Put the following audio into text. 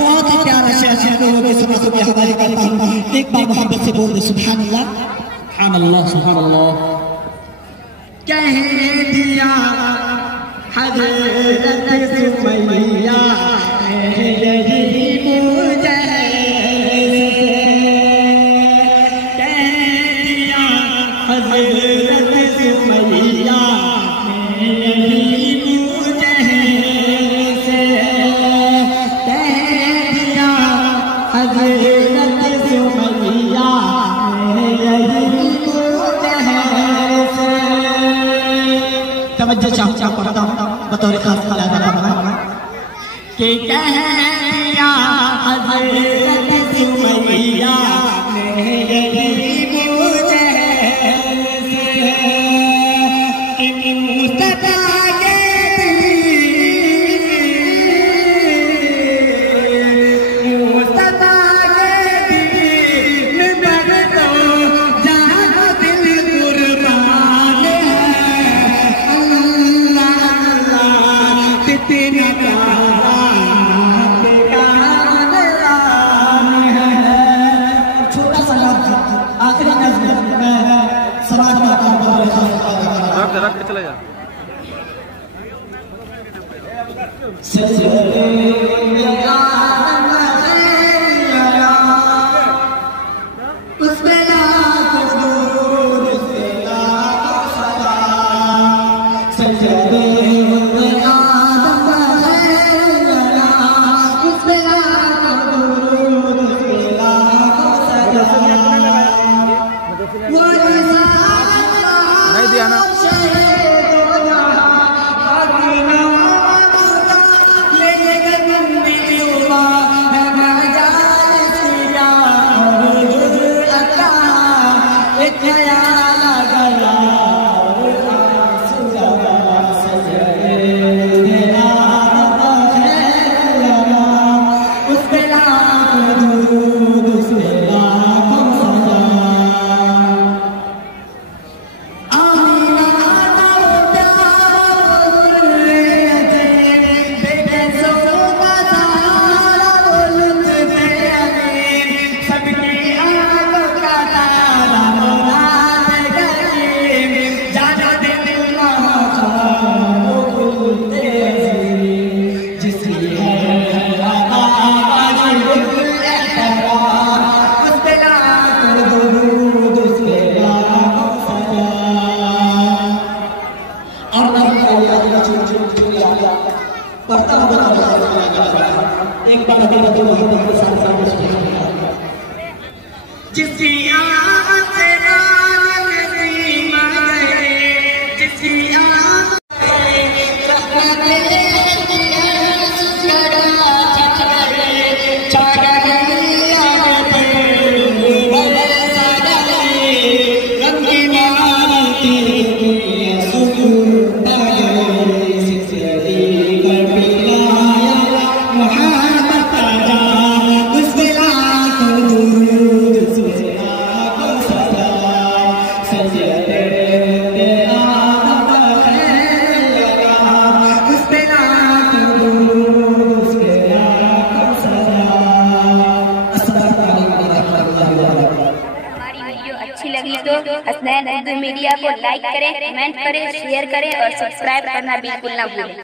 बहुत ही प्यारा शेर के हवाले करता हूँ। एक बार मोहब्बत से बोल दे सुभान अल्लाह, सुभान अल्लाह, सुभान अल्लाह। कह दिया हज़रत सुमैया यही मुझे, कह दिया हज़रत सुमैया तवज्जो पढ़ता हूँ बतौर खास कि कह दिया हज़रत सुमैया यही मुझे रख के चले जा। नहीं दिया ना एक बार जिसकी लगी तो हसनैन उर्दू मीडिया को लाइक करें, कमेंट करें, शेयर करें और सब्सक्राइब करना बिल्कुल ना भूलें।